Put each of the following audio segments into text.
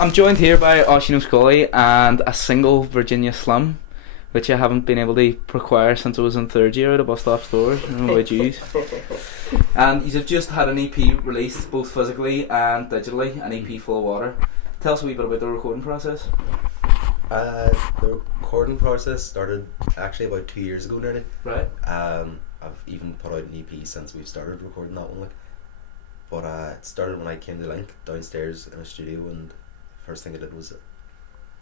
I'm joined here by Oisín Scolaí and a single Virginia Slum, which I haven't been able to acquire since I was in third year at a bus stop store. I don't know about yous. And you've just had an EP released, both physically and digitally, an EP full of water. Tell us a wee bit about the recording process. The recording process started actually about 2 years ago nearly. Right. I've even put out an EP since we've started recording that one. But it started when I came to Link downstairs in a studio, and the first thing I did was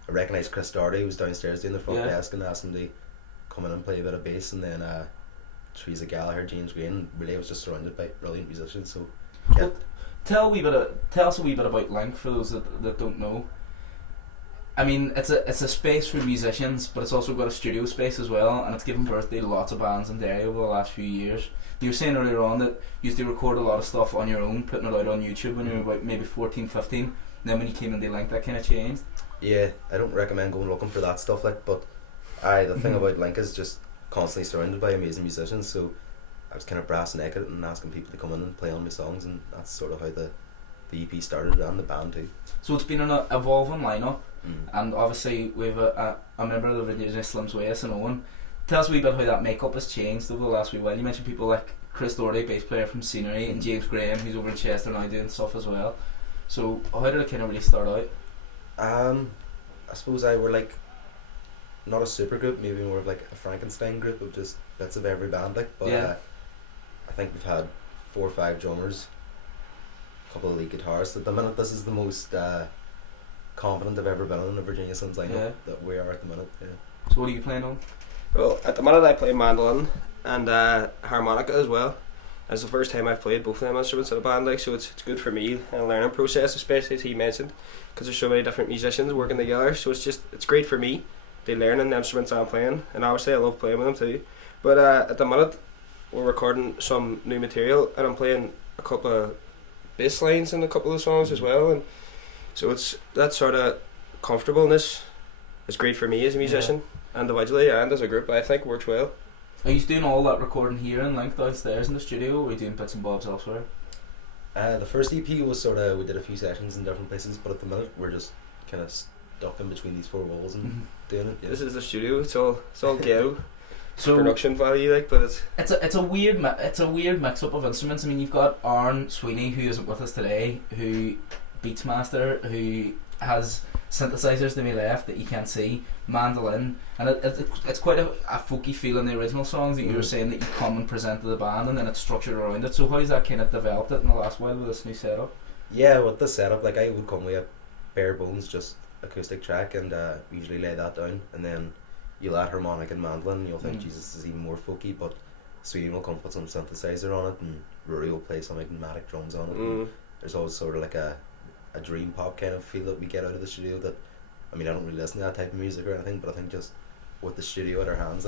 I recognised Chris Doherty, who was downstairs doing the front desk, and asked him to come in and play a bit of bass, and then Teresa Gallagher, James Green. Really, I was just surrounded by brilliant musicians. So Well, tell us a wee bit about Link for those that don't know. I mean, it's a space for musicians, but it's also got a studio space as well, and it's given birth to lots of bands in Derry over the last few years. You were saying earlier on that you used to record a lot of stuff on your own, putting it out on YouTube when you were about maybe 14, 15. And then when you came into Link, that kind of changed. yeah, I don't recommend going looking for that stuff. But the thing about Link is just constantly surrounded by amazing musicians. So I was kind of brass naked and asking people to come in and play on my songs, and that's sort of how the EP started, and the band too. So it's been an evolving lineup, and obviously we have a member of the Virginia Slums with us, and Eoin. Tell us a wee bit how that makeup has changed over the last wee while. You mentioned people like Chris Doherty, bass player from Scenery, and James Graham, who's over in Chester now doing stuff as well. So how did it kind of really start out? I suppose we're like not a super group, maybe more of like a Frankenstein group of just bits of every band, but I think we've had 4 or 5 drummers, a couple of lead guitarists. At the minute, this is the most confident I've ever been in a Virginia Slums lineup that we are at the minute. Yeah. So what are you playing on? Well, at the minute I play mandolin and harmonica as well. It's the first time I've played both of them instruments in a band, so it's good for me in a learning process, especially as he mentioned, because there's so many different musicians working together. So it's great for me to learn the instruments I'm playing, and obviously I love playing with them too. But at the minute we're recording some new material, and I'm playing a couple of bass lines in a couple of songs as well, and so it's that sort of comfortableness is great for me as a musician, individually and as a group. I think works well. Are you doing all that recording here in Link downstairs in the studio, or are you doing bits and bobs elsewhere? The first EP was we did a few sessions in different places, but at the minute we're just kind of stuck in between these 4 walls and doing it. Yeah. This is the studio. It's all ghetto. So production value, but it's a weird mix up of instruments. I mean, you've got Aaron Sweeney, who isn't with us today, who beatsmaster, who has synthesizers to my left that you can't see, mandolin, and it's quite a folky feel in the original songs that you were saying that you come and present to the band, and then it's structured around it. So how's that kind of developed it in the last while with this new setup? Yeah, with this setup, I would come with a bare bones, just acoustic track, and usually lay that down, and then you'll add harmonic and mandolin, and you'll think, Jesus, this is even more folky, but Sweeney will come put some synthesizer on it, and Rory will play some enigmatic drums on it. And there's always sort of like a dream pop kind of feel that we get out of the studio. That, I mean, I don't really listen to that type of music or anything, but I think just with the studio at our hands,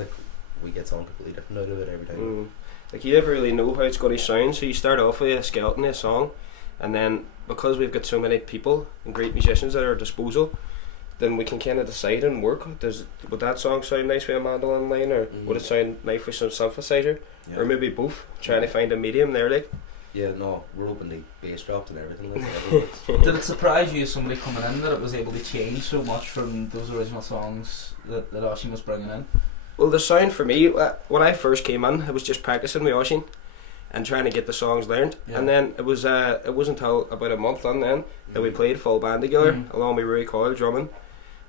we get something completely different out of it every time. You never really know how it's going to sound, so you start off with a skeleton of a song, and then because we've got so many people and great musicians at our disposal, then we can kind of decide and work. Would that song sound nice with a mandolin line, or would it sound nice with some synthesizer, or maybe both? Trying to find a medium there, Yeah, no, we're open to bass drops and everything. Did it surprise you as somebody coming in that it was able to change so much from those original songs that Oisín was bringing in? Well, the sound for me, when I first came in, I was just practicing with Oisín and trying to get the songs learned, and then it wasn't until about a month in then that we played full band together, along with Rory Coyle drumming,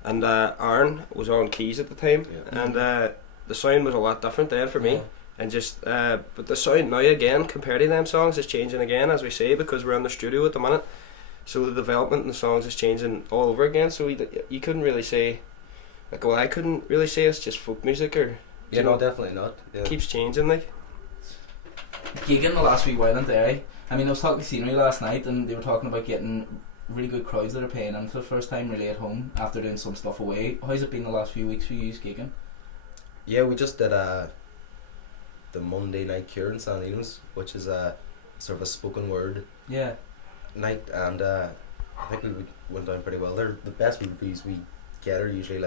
and Aaron was on keys at the time, and the sound was a lot different then for me. And just but the sound now again compared to them songs is changing again, as we say, because we're in the studio at the minute, so the development in the songs is changing all over again. So you couldn't really say, I couldn't really say it's just folk music, or no, definitely not. It keeps changing. Gigging the last wee while in Derry, I mean, I was talking to Scenery last night, and they were talking about getting really good crowds that are paying in for the first time really at home after doing some stuff away. How's it been the last few weeks for you gigging? Yeah, we just did the Monday Night Cure in San Enos, which is a sort of a spoken word night, and I think we went down pretty well. They're the best reviews we get are usually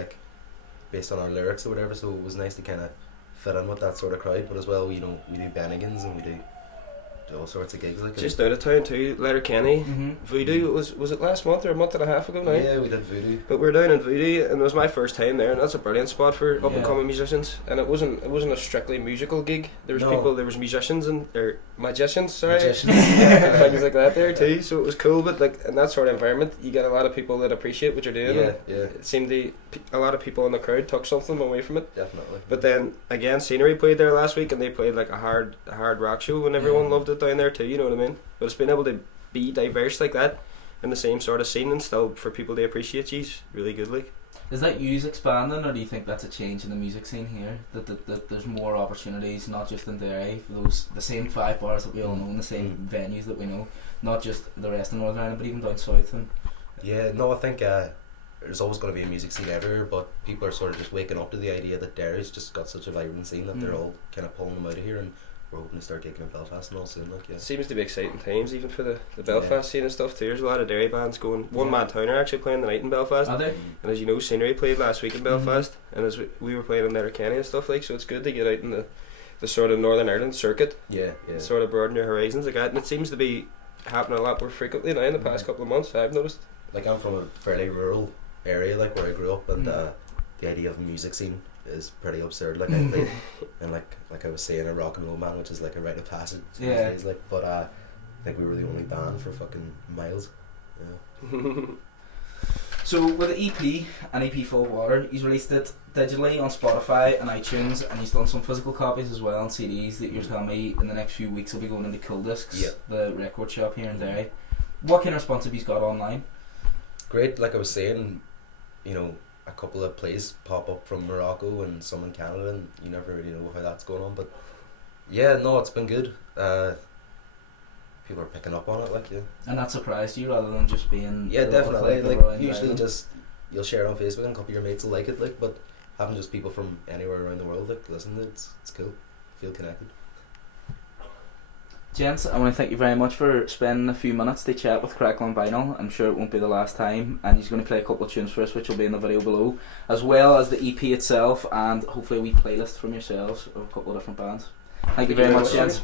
based on our lyrics or whatever, so it was nice to kind of fit in with that sort of crowd. But as well, we do Bennigans, and we do all sorts of gigs like Just out of town too, Letterkenny. Mm-hmm. Voodoo, was it last month or a month and a half ago now? Yeah, we did Voodoo. But we were down in Voodoo, and it was my first time there, and that's a brilliant spot for up and Yeah. coming musicians. And it wasn't a strictly musical gig. There was No. there was musicians or magicians, sorry, Magicians. and things like that there too. So it was cool. But like in that sort of environment, you get a lot of people that appreciate what you're doing. Yeah, and yeah, It seemed a lot of people in the crowd took something away from it. definitely. But then again, Scenery played there last week, and they played like a hard rock show, and everyone Yeah. loved it down there too. You know what I mean? But it's been able to be diverse like that in the same sort of scene, and still for people to appreciate you's really good. Like, Is that yous expanding, or do you think that's a change in the music scene here? That there's more opportunities, not just in Derry, for the same 5 bars that we all know, and the same venues that we know, not just the rest of Northern Ireland, but even down south. And Yeah, no, I think there's always going to be a music scene everywhere, but people are sort of just waking up to the idea that Derry's just got such a vibrant scene that they're all kind of pulling them out of here, and we're hoping to start gigging in Belfast and all soon. Like, yeah. it seems to be exciting times even for the Belfast scene and stuff too. There's a lot of Derry bands going. One Man Town are actually playing the night in Belfast, are they? and as you know, Scenery played last week in Belfast, and as we were playing in Letterkenny and stuff like. So it's good to get out in the sort of Northern Ireland circuit, Yeah, yeah. sort of broaden your horizons like that. And it seems to be happening a lot more frequently now in the past couple of months. I've noticed. Like, I'm from a fairly rural area, like where I grew up, and the idea of a music scene is pretty absurd. Like, I think, and like I was saying, a rock and roll band, which is like a rite of passage these Yeah. days. Like, but I think we were the only band for fucking miles. Yeah. So with the EP and EP Full of Water, he's released it digitally on Spotify and iTunes, and he's done some physical copies as well on CDs that you're telling me in the next few weeks will be going into Cool Discs, Yeah. the record shop here in Derry. What kind of response have you got online? Great, like I was saying, you know, a couple of plays pop up from Morocco and some in Canada, and you never really know how that's going on. But yeah, no, it's been good. People are picking up on it, like, yeah. And that surprised you rather than just being Yeah, the definitely. collective Like, around usually Ireland? just you'll share it on Facebook and a couple of your mates will like it, like, but having just people from anywhere around the world like listen to it, it's cool. Feel connected. Gents, I want to thank you very much for spending a few minutes to chat with Crackling Vinyl. I'm sure it won't be the last time, and he's going to play a couple of tunes for us, which will be in the video below, as well as the EP itself, and hopefully a wee playlist from yourselves of a couple of different bands. Thank you very much, gents.